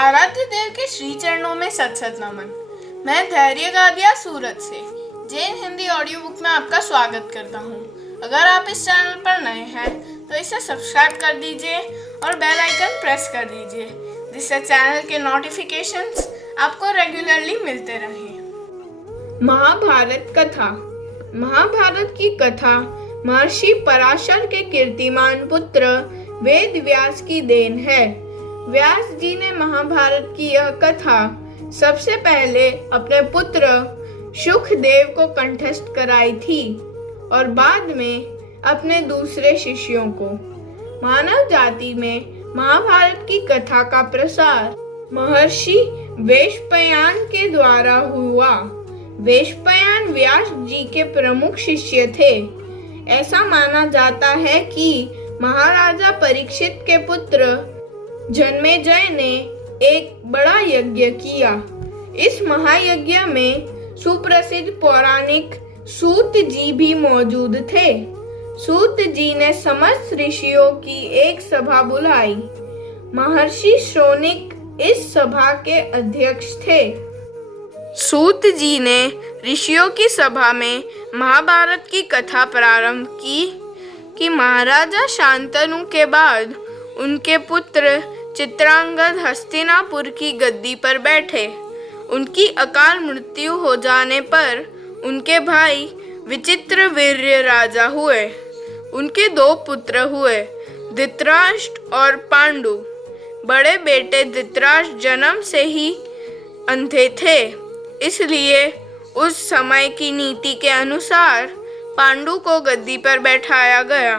आराध्य देव के श्री चरणों में सत सत नमन। मैं धैर्य गादिया सूरत से जैन हिंदी ऑडियो बुक में आपका स्वागत करता हूँ। अगर आप इस चैनल पर नए हैं तो इसे सब्सक्राइब कर दीजिए और बेल आइकन प्रेस कर दीजिए, जिससे चैनल के नोटिफिकेशंस आपको रेगुलरली मिलते रहें। महाभारत कथा। महाभारत की कथा महर्षि पराशर के कीर्तिमान पुत्र वेद व्यास की देन है। व्यास जी ने महाभारत की यह कथा सबसे पहले अपने पुत्र शुकदेव को कंठस्थ कराई थी और बाद में अपने दूसरे शिष्यों को। मानव जाति में महाभारत की कथा का प्रसार महर्षि वेशपयान के द्वारा हुआ। वेशपयान व्यास जी के प्रमुख शिष्य थे। ऐसा माना जाता है कि महाराजा परीक्षित के पुत्र जन्मेजय ने एक बड़ा यज्ञ किया। इस महायज्ञ में सुप्रसिद्ध पौराणिक सूत जी भी मौजूद थे। सूत जी ने समस्त ऋषियों की एक सभा बुलाई। महर्षि शौनिक इस सभा के अध्यक्ष थे। सूत जी ने ऋषियों की सभा में महाभारत की कथा प्रारंभ की कि महाराजा शांतनु के बाद उनके पुत्र चित्रांगद हस्तिनापुर की गद्दी पर बैठे। उनकी अकाल मृत्यु हो जाने पर उनके भाई विचित्रवीर्य राजा हुए। उनके दो पुत्र हुए, धृतराष्ट्र और पांडु। बड़े बेटे धृतराष्ट्र जन्म से ही अंधे थे, इसलिए उस समय की नीति के अनुसार पांडु को गद्दी पर बैठाया गया।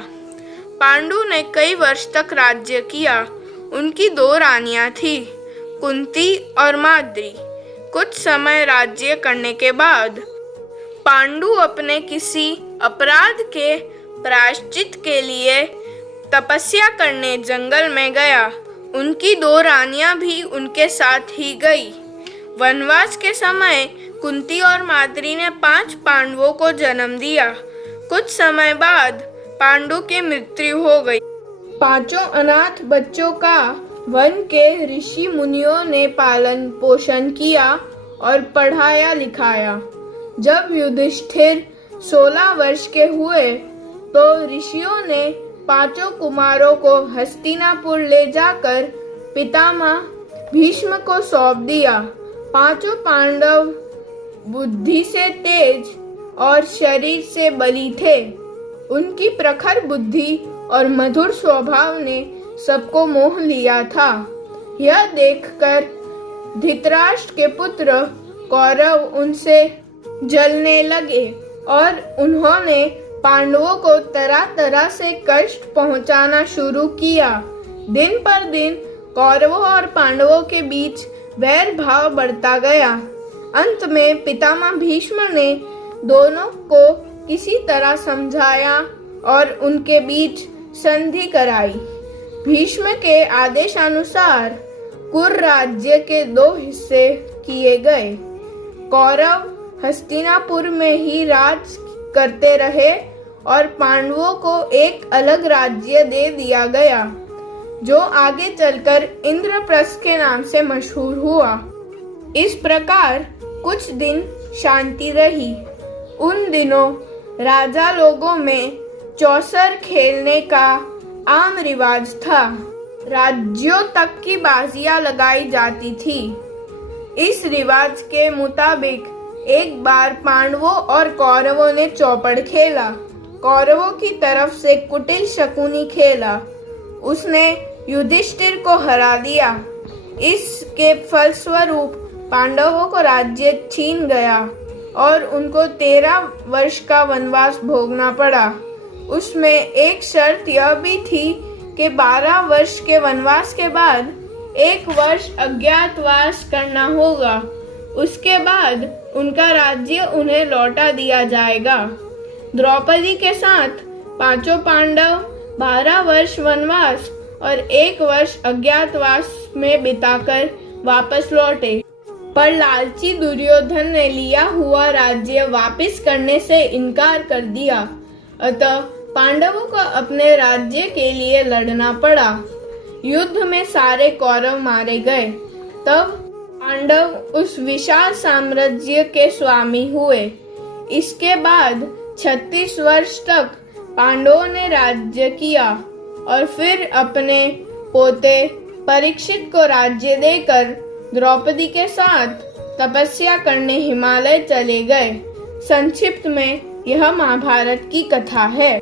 पांडु ने कई वर्ष तक राज्य किया। उनकी दो रानियां थी, कुंती और माद्री। कुछ समय राज्य करने के बाद पांडु अपने किसी अपराध के प्रायश्चित के लिए तपस्या करने जंगल में गया। उनकी दो रानियां भी उनके साथ ही गई। वनवास के समय कुंती और माद्री ने 5 पांडवों को जन्म दिया। कुछ समय बाद पांडु की मृत्यु हो गई। 5 अनाथ बच्चों का वन के ऋषि मुनियों ने पालन पोषण किया और पढ़ाया लिखाया। जब युधिष्ठिर 16 वर्ष के हुए तो ऋषियों ने 5 कुमारों को हस्तिनापुर ले जाकर पितामह भीष्म को सौंप दिया। 5 पांडव बुद्धि से तेज और शरीर से बली थे। उनकी प्रखर बुद्धि और मधुर स्वभाव ने सबको मोह लिया था। यह देखकर धृतराष्ट्र के पुत्र कौरव उनसे जलने लगे और उन्होंने पांडवों को तरह तरह से कष्ट पहुंचाना शुरू किया। दिन पर दिन कौरवों और पांडवों के बीच वैर भाव बढ़ता गया। अंत में पितामह भीष्म ने दोनों को किसी तरह समझाया और उनके बीच संधि कराई। भीष्म के आदेशानुसार कुर राज्य के 2 हिस्से किए गए। कौरव हस्तिनापुर में ही राज करते रहे और पांडवों को एक अलग राज्य दे दिया गया, जो आगे चलकर इंद्रप्रस्थ के नाम से मशहूर हुआ। इस प्रकार कुछ दिन शांति रही। उन दिनों राजा लोगों में चौसर खेलने का आम रिवाज था। राज्यों तक की बाजियां लगाई जाती थी। इस रिवाज के मुताबिक एक बार पांडवों और कौरवों ने चौपड़ खेला। कौरवों की तरफ से कुटिल शकुनी खेला। उसने युधिष्ठिर को हरा दिया। इसके फलस्वरूप पांडवों को राज्य छीन गया और उनको 13 वर्ष का वनवास भोगना पड़ा। उसमें एक शर्त यह भी थी कि 12 वर्ष के वनवास के बाद 1 वर्ष अज्ञातवास करना होगा। उसके बाद उनका राज्य उन्हें लौटा दिया जाएगा। द्रौपदी के साथ 5 पांडव 12 वर्ष वनवास और 1 वर्ष अज्ञातवास में बिताकर वापस लौटे, पर लालची दुर्योधन ने लिया हुआ राज्य वापस करने से इनकार कर दिया। अतः पांडवों को अपने राज्य के लिए लड़ना पड़ा। युद्ध में सारे कौरव मारे गए। तब पांडव उस विशाल साम्राज्य के स्वामी हुए। इसके बाद 36 वर्ष तक पांडवों ने राज्य किया और फिर अपने पोते परीक्षित को राज्य देकर द्रौपदी के साथ तपस्या करने हिमालय चले गए। संक्षिप्त में यह महाभारत की कथा है।